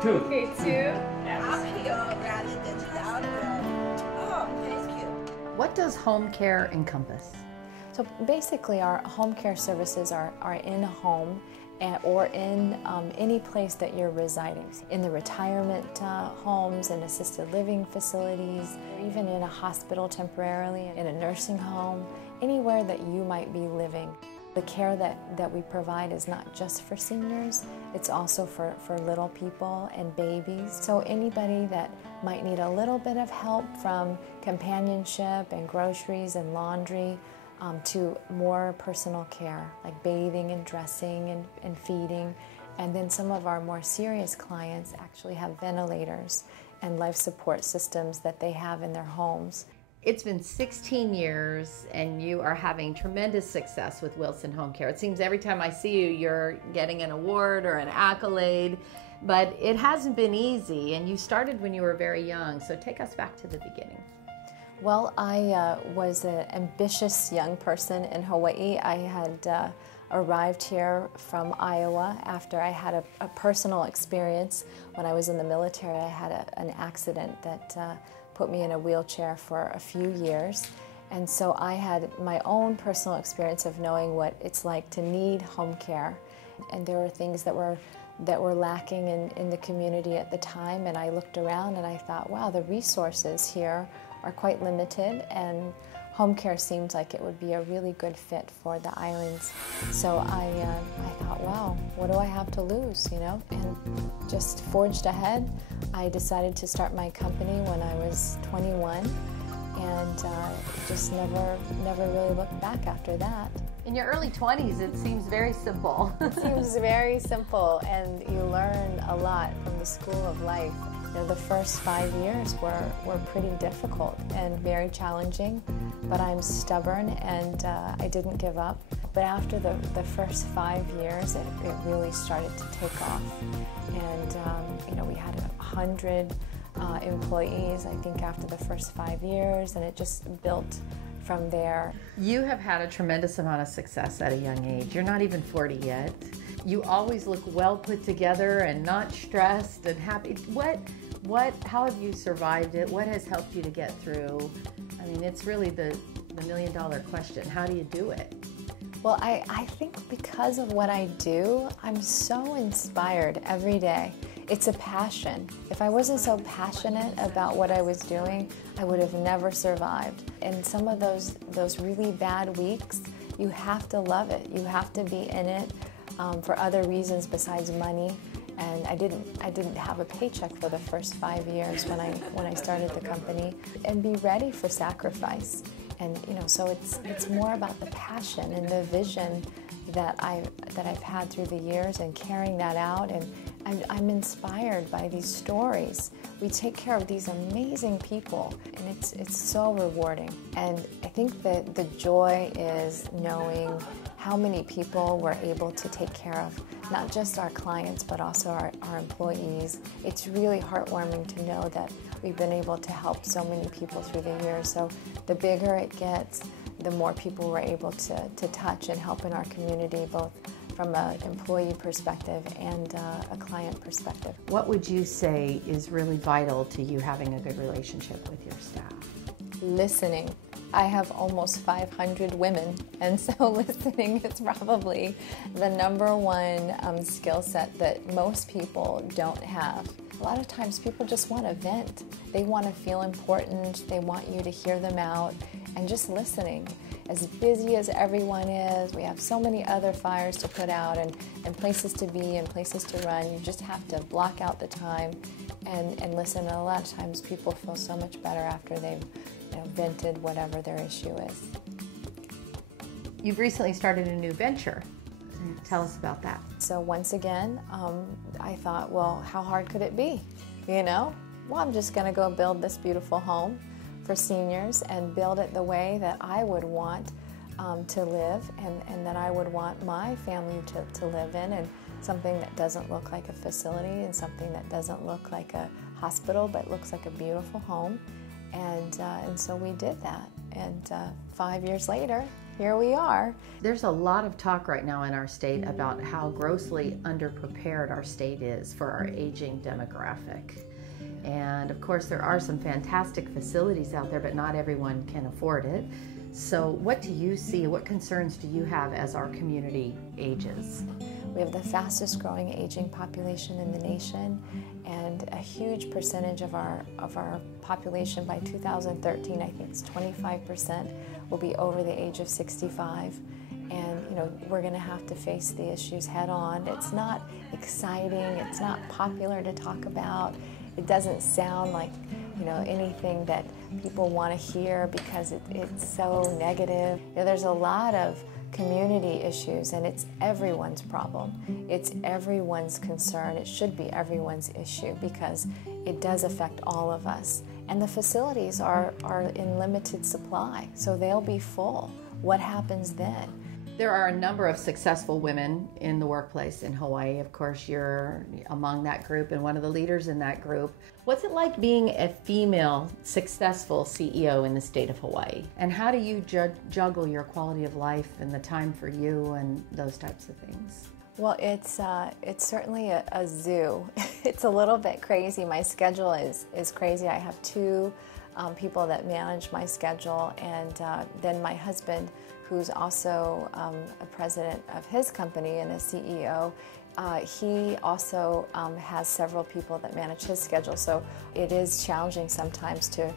Two. Okay, two. What does home care encompass? So basically our home care services are in a home or in any place that you're residing. In the retirement homes, in assisted living facilities, or even in a hospital temporarily, in a nursing home, anywhere that you might be living. The care that we provide is not just for seniors, it's also for little people and babies. So anybody that might need a little bit of help from companionship and groceries and laundry to more personal care, like bathing and dressing and feeding. And then some of our more serious clients actually have ventilators and life support systems that they have in their homes. It's been 16 years and you are having tremendous success with Wilson Home Care. It seems every time I see you, you're getting an award or an accolade, but it hasn't been easy, and you started when you were very young, so take us back to the beginning. Well, I was an ambitious young person in Hawaii. I had arrived here from Iowa after I had a personal experience. When I was in the military, I had an accident that put me in a wheelchair for a few years. And so I had my own personal experience of knowing what it's like to need home care. And there were things that were lacking in the community at the time, and I looked around and I thought, wow, the resources here are quite limited, and home care seems like it would be a really good fit for the islands. So I thought, wow, what do I have to lose, you know? And just forged ahead. I decided to start my company when I was 21, and just never really looked back after that. In your early 20s, it seems very simple. It seems very simple, and you learn a lot from the school of life. You know, the first 5 years were pretty difficult and very challenging, but I'm stubborn and I didn't give up. But after the first 5 years, it really started to take off. And you know, we had 100 employees, I think, after the first 5 years, and it just built from there. You have had a tremendous amount of success at a young age. You're not even 40 yet. You always look well put together and not stressed and happy. How have you survived it? What has helped you to get through? I mean, it's really the million-dollar question. How do you do it? Well, I think because of what I do, I'm so inspired every day. It's a passion. If I wasn't so passionate about what I was doing, I would have never survived. And some of those really bad weeks, you have to love it. You have to be in it for other reasons besides money. And I didn't have a paycheck for the first 5 years when I started the company, and be ready for sacrifice. And you know, so it's more about the passion and the vision that I've had through the years, and carrying that out. And I'm inspired by these stories. We take care of these amazing people, and it's so rewarding. And I think that the joy is knowing how many people we're able to take care of, not just our clients, but also our employees. It's really heartwarming to know that we've been able to help so many people through the years. So the bigger it gets, the more people we're able to touch and help in our community, both from an employee perspective and a client perspective. What would you say is really vital to you having a good relationship with your staff? Listening. I have almost 500 women, and so listening is probably the #1 skill set that most people don't have. A lot of times people just want to vent. They want to feel important. They want you to hear them out, and just listening. As busy as everyone is, we have so many other fires to put out and places to be and places to run. You just have to block out the time and listen. And a lot of times people feel so much better after they've vented whatever their issue is. You've recently started a new venture. Tell us about that. So once again, I thought, well, how hard could it be? You know? Well, I'm just going to go build this beautiful home for seniors and build it the way that I would want to live and that I would want my family to live in. And something that doesn't look like a facility and something that doesn't look like a hospital but looks like a beautiful home. And so we did that. And 5 years later, here we are. There's a lot of talk right now in our state about how grossly underprepared our state is for our aging demographic. And of course, there are some fantastic facilities out there, but not everyone can afford it. So what do you see, what concerns do you have as our community ages? We have the fastest growing aging population in the nation, and a huge percentage of our population by 2013, I think it's 25%, will be over the age of 65. And we're going to have to face the issues head on. It's not exciting, it's not popular to talk about. It doesn't sound like anything that people want to hear because it's so negative. There's a lot of community issues, and it's everyone's problem. It's everyone's concern. It should be everyone's issue because it does affect all of us. And the facilities are in limited supply, so they'll be full. What happens then? There are a number of successful women in the workplace in Hawaii. Of course, you're among that group and one of the leaders in that group. What's it like being a female successful CEO in the state of Hawaii? And how do you juggle your quality of life and the time for you and those types of things? Well, it's certainly a zoo. It's a little bit crazy. My schedule is crazy. I have two people that manage my schedule, and then my husband, who's also a president of his company and a CEO, he also has several people that manage his schedule. So it is challenging sometimes to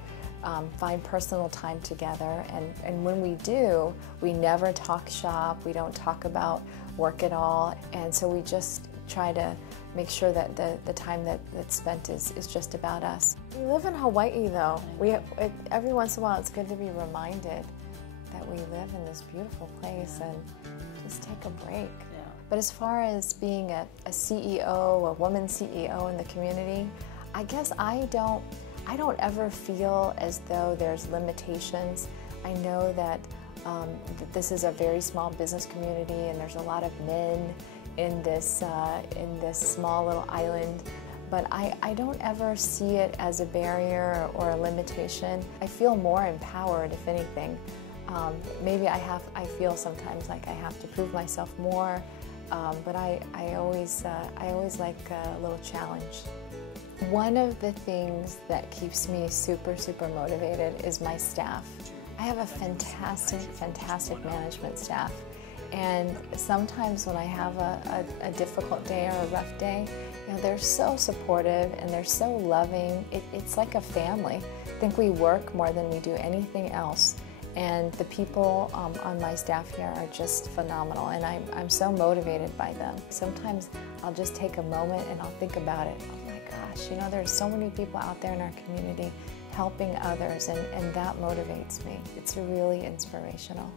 find personal time together. And when we do, we never talk shop. We don't talk about work at all. And so we just try to make sure that the time that's spent is just about us. We live in Hawaii, though. Every once in a while, it's good to be reminded that we live in this beautiful place and just take a break. Yeah. But as far as being a CEO, a woman CEO in the community, I guess I don't ever feel as though there's limitations. I know that this is a very small business community, and there's a lot of men in this small little island. But I don't ever see it as a barrier or a limitation. I feel more empowered, if anything. Maybe I feel sometimes like I have to prove myself more, but I always like a little challenge. One of the things that keeps me super motivated is my staff. I have a fantastic management staff, and sometimes when I have a difficult day or a rough day, they're so supportive and they're so loving. It's like a family. I think we work more than we do anything else. And the people on my staff here are just phenomenal, and I'm so motivated by them. Sometimes I'll just take a moment and I'll think about it. Oh my gosh, there's so many people out there in our community helping others, and that motivates me. It's really inspirational.